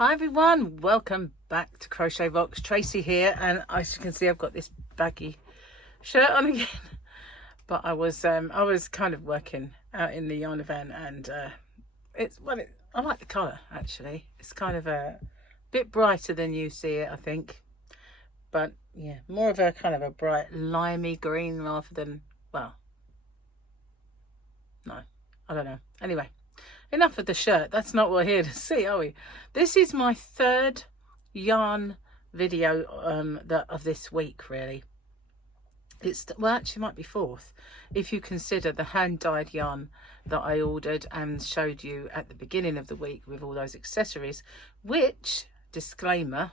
Hi everyone, welcome back to Crochet Rocks. Tracy here, and as you can see I've got this baggy shirt on again. But I was kind of working out in the yarn event, and I like the colour actually. It's kind of a bit brighter than you see it, I think. But yeah, more of a kind of a bright limey green rather than, well, no, I don't know. Anyway, enough of the shirt. That's not what we're here to see, are we? This is my third yarn video of this week, really. Well, actually might be fourth if you consider the hand-dyed yarn that I ordered and showed you at the beginning of the week with all those accessories, which, disclaimer,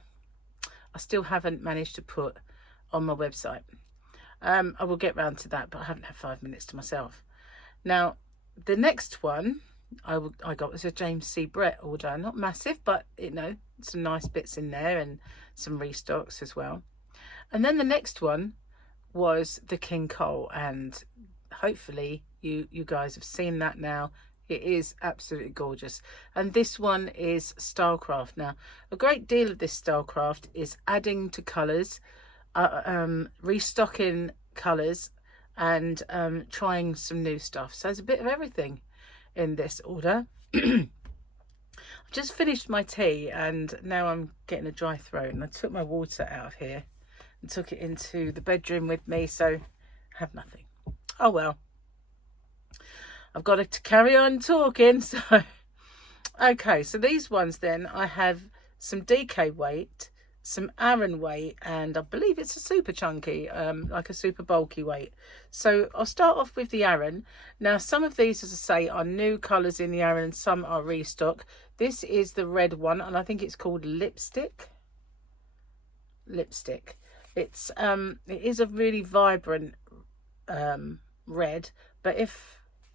I still haven't managed to put on my website. I will get round to that, but I haven't had 5 minutes to myself. Now, the next one I got was a James C. Brett order. Not massive, but you know, some nice bits in there and some restocks as well. And then the next one was the King Cole, and hopefully you guys have seen that now. It is absolutely gorgeous. And this one is Stylecraft. Now, a great deal of this Stylecraft is adding to colours, restocking colours, and trying some new stuff. So there's a bit of everything in this order. I've just finished my tea and now I'm getting a dry throat, and I took my water out of here and took it into the bedroom with me, so I have nothing. Oh well, I've got to carry on talking. So okay, so these ones then, I have some DK weight, some Aran weight, and I believe it's a super chunky, like a super bulky weight. So I'll start off with the Aran. Now, some of these, as I say, are new colours in the Aran and some are restock. This is the red one, and I think it's called Lipstick. It's it is a really vibrant red, but I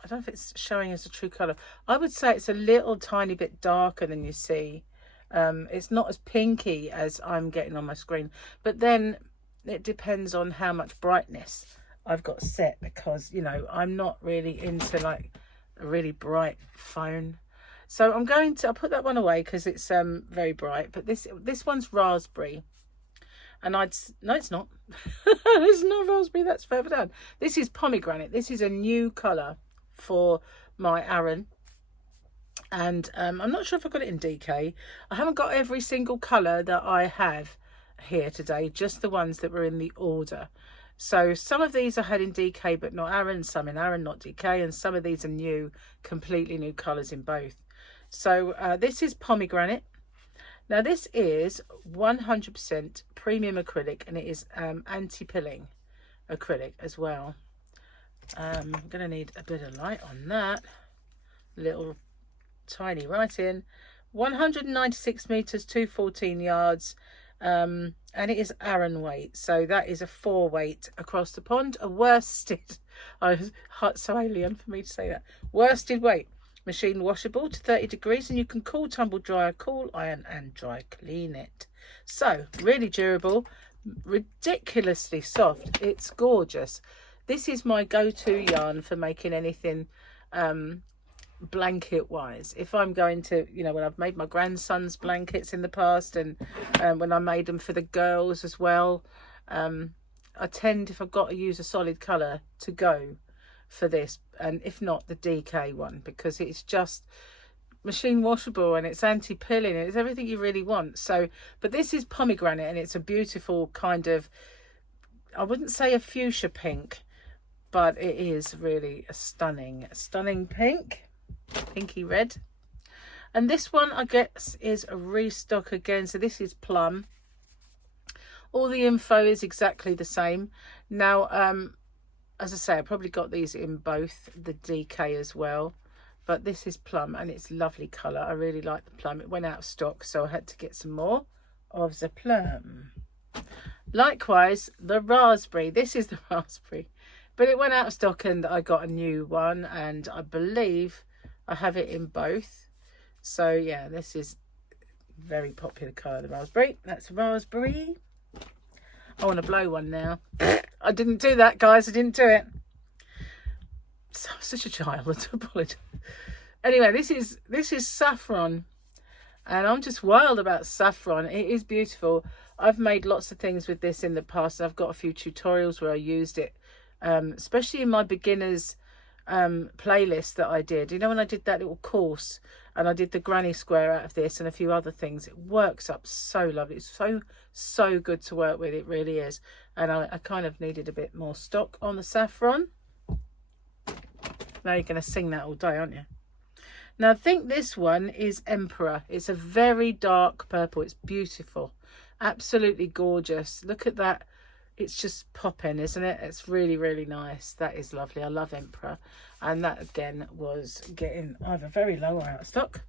don't know if it's showing as a true colour. I would say it's a little tiny bit darker than you see. It's not as pinky as I'm getting on my screen, but then it depends on how much brightness I've got set, because you know I'm not really into like a really bright phone. So I'll put that one away because it's very bright. But this one's raspberry, and no, it's not. It's not raspberry. That's further down. This is pomegranate. This is a new colour for my Aran. And I'm not sure if I got it in DK. I haven't got every single colour that I have here today, just the ones that were in the order. So some of these I had in DK but not Aran, some in Aran not DK, and some of these are new, completely new colours in both. So this is pomegranate. Now this is 100% premium acrylic, and it is anti-pilling acrylic as well. I'm going to need a bit of light on that. Little tiny writing. 196 meters, 214 yards, and it is Aran weight, so that is a 4 weight across the pond. A worsted, so alien for me to say that, worsted weight, machine washable to 30 degrees, and you can cool, tumble dryer, cool, iron and dry clean it. So really durable, ridiculously soft. It's gorgeous. This is my go-to yarn for making anything blanket wise. If I'm going to, you know, when I've made my grandson's blankets in the past, and when I made them for the girls as well, I tend, if I've got to use a solid colour, to go for this, and if not the DK one, because it's just machine washable and it's anti-pilling and it's everything you really want. So, but this is pomegranate, and it's a beautiful kind of, I wouldn't say a fuchsia pink, but it is really a stunning pink. Pinky red. And this one, I guess, is a restock again. So this is plum. All the info is exactly the same. Now, as I say, I probably got these in both the DK as well, but this is plum, and it's lovely colour. I really like the plum. It went out of stock, so I had to get some more of the plum. Likewise, the raspberry. This is the raspberry, but it went out of stock and I got a new one, and I believe I have it in both. So yeah, this is very popular colour, the raspberry. That's raspberry. I want to blow one now. I didn't do that, guys. I didn't do it. So I'm such a child. I apologise. Anyway, this is saffron, And I'm just wild about saffron. It is beautiful. I've made lots of things with this in the past. I've got a few tutorials where I used it, especially in my beginners playlist that I did. You know, when I did that little course and I did the granny square out of this and a few other things, it works up so lovely. It's so good to work with. It really is. And I kind of needed a bit more stock on the saffron. Now you're going to sing that all day, aren't you? Now I think this one is Emperor. It's a very dark purple. It's beautiful, absolutely gorgeous. Look at that. It's just popping, isn't it? It's really, really nice. That is lovely. I love Emperor. And that again was getting either very low or out of stock.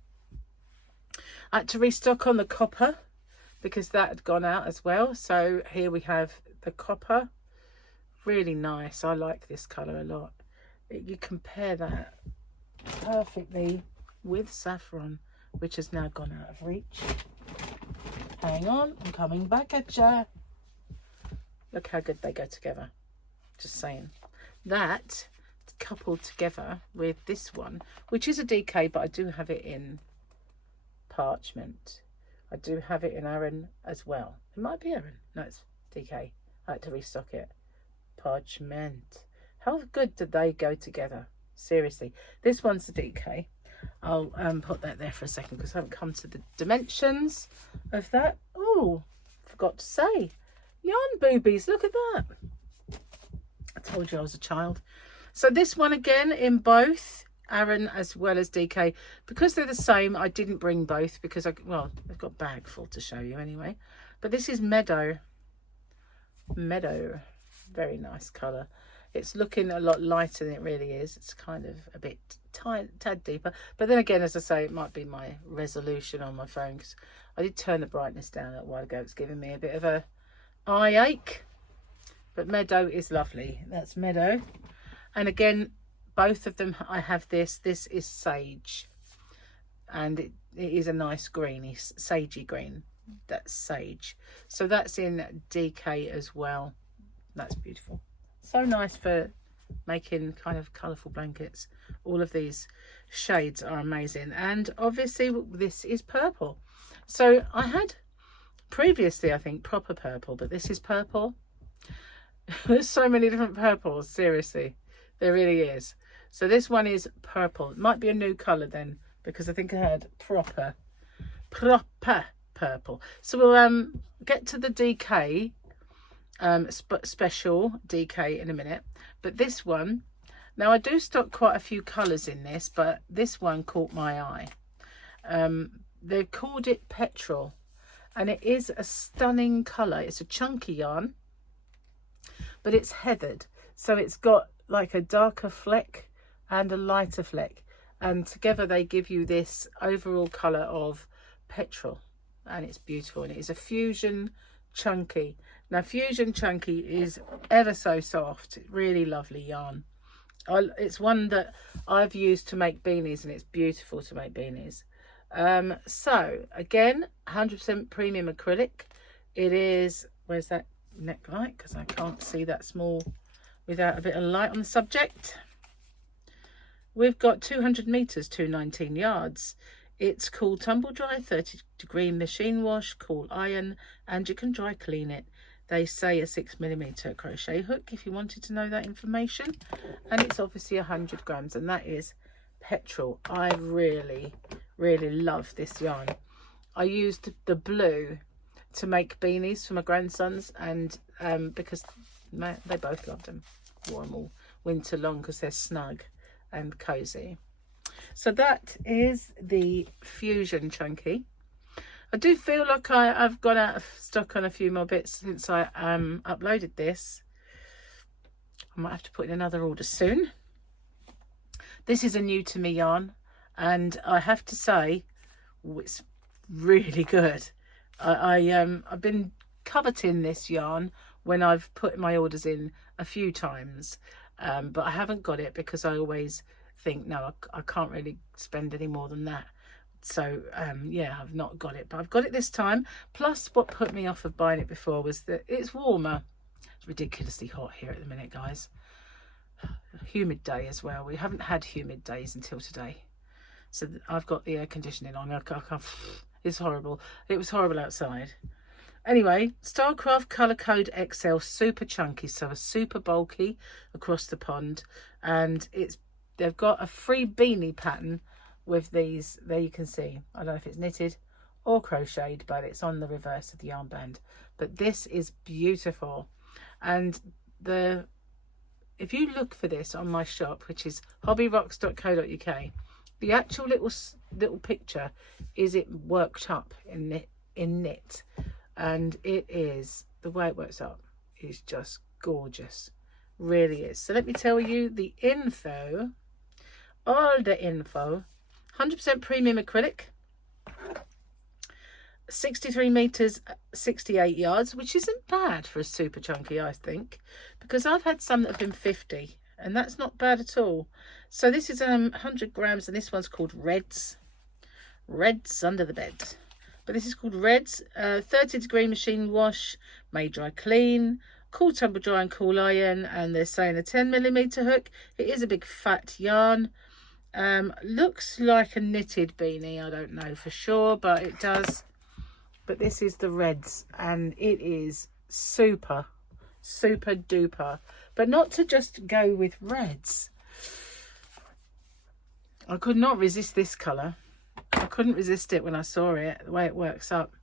I had to restock on the copper because that had gone out as well. So here we have the copper. Really nice. I like this colour a lot. You compare that perfectly with saffron, which has now gone out of reach. Hang on, I'm coming back at ya. Look how good they go together. Just saying. That coupled together with this one, which is a DK, but I do have it in parchment. I do have it in Aran as well. It might be Aran. No, it's DK. I had to restock it. Parchment. How good did they go together? Seriously. This one's the DK. I'll put that there for a second because I haven't come to the dimensions of that. Oh, forgot to say. Yarn boobies, look at that. I told you I was a child. So this one again in both Aran as well as DK. Because they're the same, I didn't bring both because I've got a bag full to show you anyway. But this is Meadow. Meadow. Very nice colour. It's looking a lot lighter than it really is. It's kind of a bit tad deeper. But then again, as I say, it might be my resolution on my phone because I did turn the brightness down a while ago. It's giving me a bit of a eye ache. But Meadow is lovely. That's Meadow. And again, both of them, I have this. This is Sage. And it is a nice greeny, sagey green. That's Sage. So that's in DK as well. That's beautiful. So nice for making kind of colourful blankets. All of these shades are amazing. And obviously this is purple. So I had previously, I think, proper purple, but this is purple. There's so many different purples, seriously. There really is. So this one is purple. It might be a new colour then, because I think I had proper purple. So we'll get to the DK special DK in a minute, but this one, now I do stock quite a few colours in this, but this one caught my eye. They've called it Petrol, and it is a stunning colour. It's a chunky yarn, but it's heathered, so it's got like a darker fleck and a lighter fleck, and together they give you this overall colour of Petrol, and it's beautiful. And it is a fusion chunky. Now fusion chunky is ever so soft, really lovely yarn. It's one that I've used to make beanies, and it's beautiful to make beanies. So again, 100% premium acrylic. It is, where's that neck light, because I can't see that small without a bit of light on the subject. We've got 200 meters, 219 yards. It's cool tumble dry, 30-degree machine wash, cool iron, and you can dry clean it. They say a 6mm crochet hook if you wanted to know that information. And it's obviously 100 grams, and that is Petrol. I really, really love this yarn. I used the blue to make beanies for my grandsons, and because they both loved them. Wore them all winter long because they're snug and cozy. So that is the Fusion Chunky. I do feel like I've gone out of stock on a few more bits since I uploaded this. I might have to put in another order soon. This is a new to me yarn, and I have to say, it's really good. I've been coveting this yarn when I've put my orders in a few times, but I haven't got it because I always think, no, I can't really spend any more than that. So yeah, I've not got it, but I've got it this time. Plus what put me off of buying it before was that it's warmer. It's ridiculously hot here at the minute, guys. Humid day as well. We haven't had humid days until today, so I've got the air conditioning on. It's horrible. It was horrible outside. Anyway, Stylecraft Colour Code XL, super chunky, so a super bulky across the pond. And they've got a free beanie pattern with these. There you can see. I don't know if it's knitted or crocheted, but it's on the reverse of the yarn band. But this is beautiful. And if you look for this on my shop, which is hobbyrocks.co.uk, the actual little picture is it worked up in knit. And it is, the way it works up is just gorgeous, really is. So let me tell you the info, all the info. 100% premium acrylic, 63 meters, 68 yards, which isn't bad for a super chunky, I think, because I've had some that have been 50 and that's not bad at all. So this is 100 grams, and this one's called Reds under the bed. But this is called Reds, 30-degree machine wash, made dry clean, cool tumble dry and cool iron, and they're saying a 10mm hook. It is a big fat yarn. Looks like a knitted beanie, I don't know for sure, but it does. But this is the Reds, and it is super duper. But not to just go with reds. I could not resist this colour. I couldn't resist it when I saw it, the way it works up.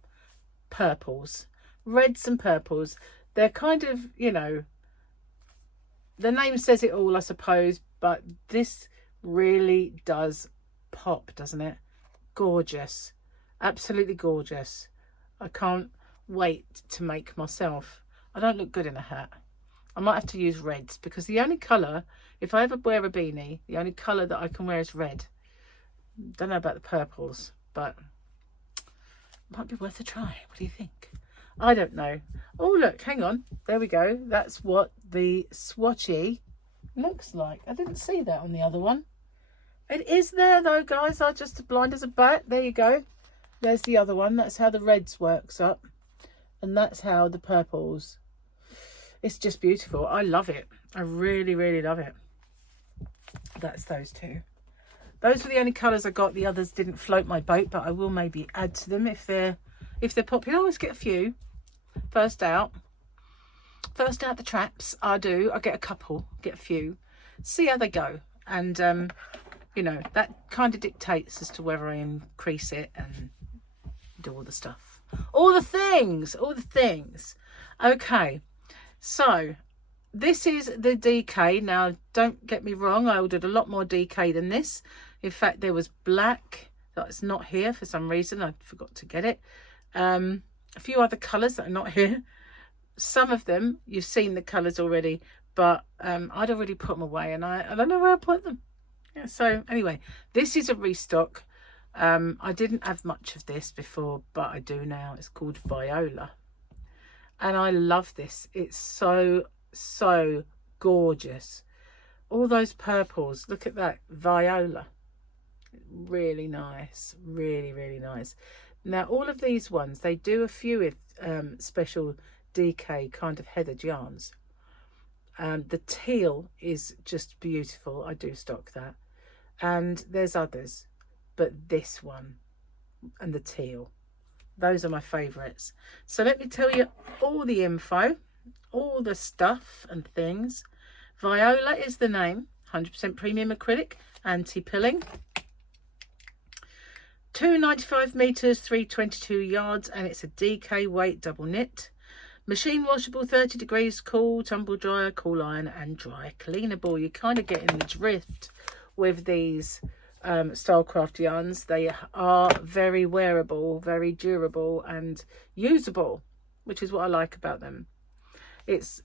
Purples, reds and purples. They're kind of, you know, the name says it all, I suppose, but this really does pop, doesn't it? Gorgeous, absolutely gorgeous. I can't wait to make myself. I don't look good in a hat. I might have to use reds, because the only colour, if I ever wear a beanie, the only colour that I can wear is red. Don't know about the purples, but it might be worth a try. What do you think? I don't know. Oh, look, hang on. There we go. That's what the swatchy looks like. I didn't see that on the other one. It is there though, guys. I'm just blind as a bat. There you go. There's the other one. That's how the reds works up. And that's how the purples. It's just beautiful. I love it. I really love it. That's those two. Those were the only colours I got. The others didn't float my boat, but I will maybe add to them if they're popular. I always get a few. First out the traps. I get a couple, get a few, see how they go, and you know, that kind of dictates as to whether I increase it and do all the stuff, all the things. Okay, so this is the DK. Now, don't get me wrong, I ordered a lot more DK than this. In fact, there was black that's not here for some reason. I forgot to get it. A few other colours that are not here. Some of them, you've seen the colours already, but I'd already put them away, and I don't know where I put them. Yeah, so anyway, this is a restock. I didn't have much of this before, but I do now. It's called Viola. And I love this. It's so gorgeous. All those purples. Look at that. Viola. Really nice. Really nice. Now, all of these ones, they do a few with special DK kind of heathered yarns. The teal is just beautiful. I do stock that. And there's others. But this one and the teal, those are my favourites. So let me tell you all the info, all the stuff and things. Viola is the name. 100% premium acrylic, anti-pilling. 295 meters, 322 yards, and it's a DK weight double knit. Machine washable, 30 degrees, cool, tumble dryer, cool iron, and dry cleanable. You're kind of getting the drift with these Stylecraft yarns. They are very wearable, very durable, and usable, which is what I like about them. It's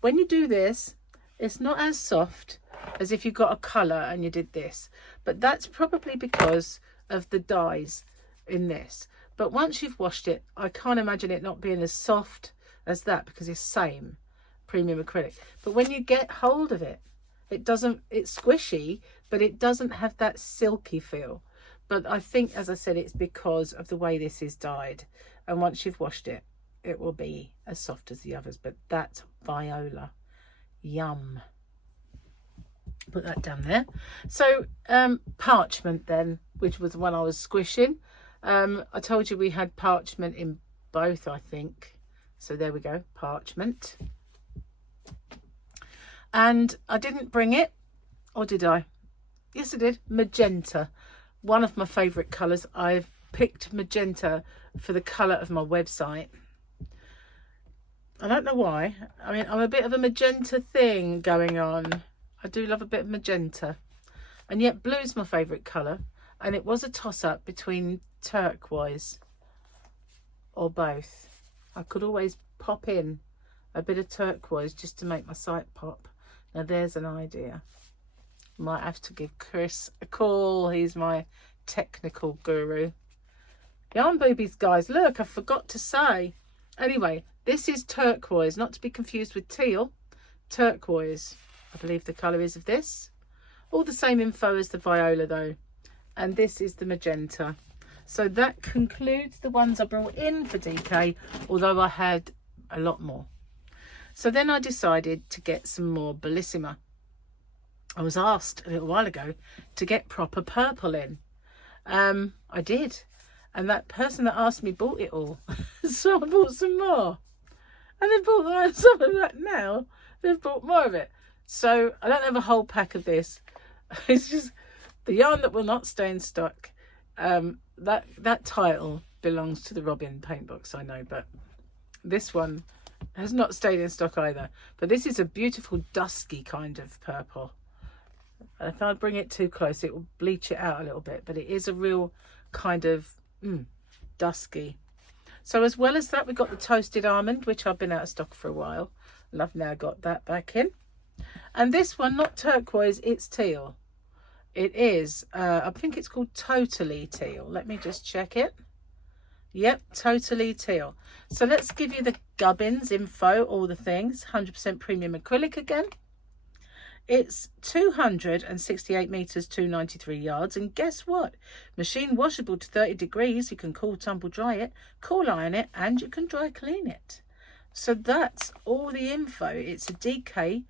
when you do this, it's not as soft as if you got a colour and you did this, but that's probably because of the dyes in this. But once you've washed it, I can't imagine it not being as soft as that, because it's same premium acrylic. But when you get hold of it, it's squishy, but it doesn't have that silky feel. But I think, as I said, it's because of the way this is dyed, and once you've washed it, it will be as soft as the others. But that's Viola. Yum. Put that down there. So parchment then, which was the one I was squishing. I told you we had parchment in both, I think. So there we go, parchment. And I didn't bring it, or did I? Yes, I did. Magenta, one of my favourite colours. I've picked magenta for the colour of my website. I don't know why. I mean, I'm a bit of a magenta thing going on. I do love a bit of magenta. And yet blue's my favourite colour. And it was a toss-up between turquoise or both. I could always pop in a bit of turquoise just to make my site pop. Now there's an idea. Might have to give Chris a call. He's my technical guru. Yarn boobies, guys. Look, I forgot to say. Anyway, this is turquoise, not to be confused with teal. Turquoise, I believe the colour is of this. All the same info as the viola though. And this is the magenta. So that concludes the ones I brought in for DK, although I had a lot more. So then I decided to get some more Bellissima. I was asked a little while ago to get proper purple in. I did. And that person that asked me bought it all. So I bought some more. And they've bought some of that now. They've bought more of it. So I don't have a whole pack of this. It's just the yarn that will not stay in stock. That title belongs to the Robin paint box, I know, but this one has not stayed in stock either. But this is a beautiful dusky kind of purple. If I bring it too close, it will bleach it out a little bit, but it is a real kind of dusky. So as well as that, we've got the toasted almond, which I've been out of stock for a while, and I've now got that back in. And this one, not turquoise, it's teal. It is, I think it's called Totally Teal. Let me just check it. Yep, Totally Teal. So let's give you the gubbins info, all the things. 100% premium acrylic again. It's 268 meters, 293 yards. And guess what? Machine washable to 30 degrees. You can cool tumble dry it, cool iron it, and you can dry clean it. So that's all the info. It's a DK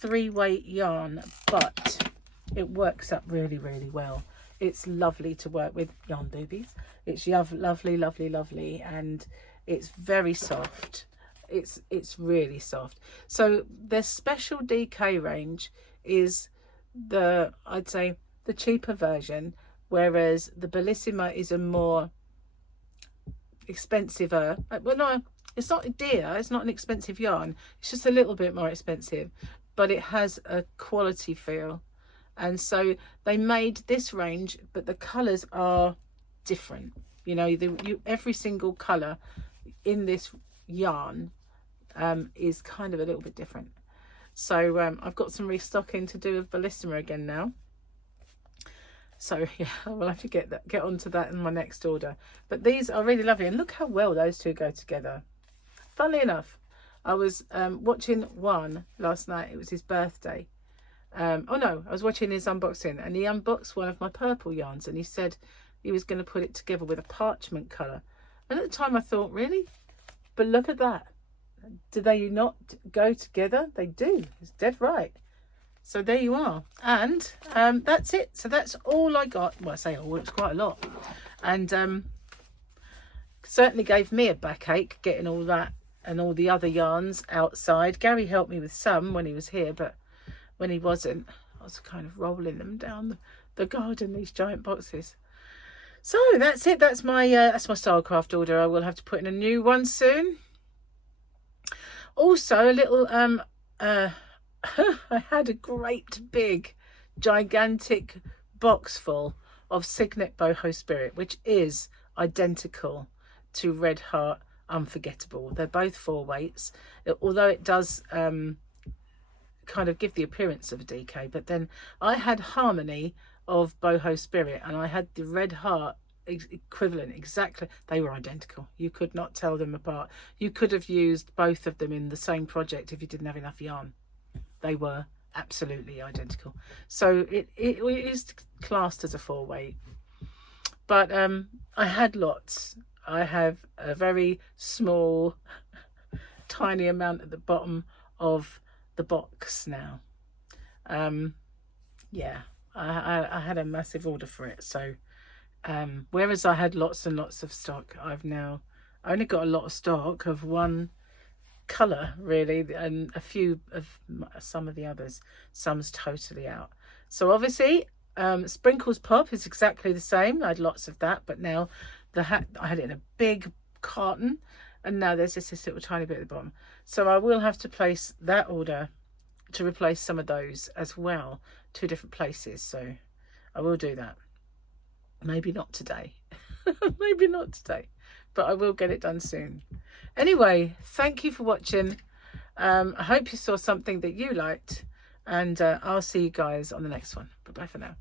3-weight yarn, but it works up really, really well. It's lovely to work with, yarn boobies. It's lovely, lovely, lovely, and it's very soft. It's really soft. So the special DK range is I'd say the cheaper version, whereas the Bellissima is a more expensiver. Well, no, it's not dear. It's not an expensive yarn. It's just a little bit more expensive, but it has a quality feel. And so they made this range, but the colours are different. You know, every single colour in this yarn is kind of a little bit different. So I've got some restocking to do with Bellissima again now. So yeah, I will have to get onto that in my next order. But these are really lovely, and look how well those two go together. Funnily enough, I was watching one last night. It was his birthday. Oh no, I was watching his unboxing, and he unboxed one of my purple yarns, and he said he was going to put it together with a parchment colour. And at the time I thought, really? But look at that. Do they not go together? They do. It's dead right. So there you are. And that's it. So that's all I got. Well, I say all, it's quite a lot. And certainly gave me a backache getting all that and all the other yarns outside. Gary helped me with some when he was here, but when he wasn't, I was kind of rolling them down the garden, these giant boxes. So that's it. That's my Stylecraft order. I will have to put in a new one soon. Also, a little I had a great big gigantic box full of Signet Boho Spirit, which is identical to Red Heart Unforgettable. They're both 4 weights, although it does kind of give the appearance of a DK. But then I had Harmony of Boho Spirit, and I had the Red Heart equivalent. Exactly, they were identical. You could not tell them apart. You could have used both of them in the same project if you didn't have enough yarn. They were absolutely identical. So it is classed as a 4-weight. But I had lots. I have a very small tiny amount at the bottom of the box now. Yeah, I had a massive order for it, so Whereas I had lots and lots of stock, I've now only got a lot of stock of one colour really, and a few of some of the others. Some's totally out. So obviously Sprinkles Pop is exactly the same. I had lots of that, but now the hat, I had it in a big carton, and now there's just this little tiny bit at the bottom. So I will have to place that order to replace some of those as well, 2 different places. So I will do that. Maybe not today. Maybe not today, but I will get it done soon. Anyway, thank you for watching. I hope you saw something that you liked, and I'll see you guys on the next one. Bye bye for now.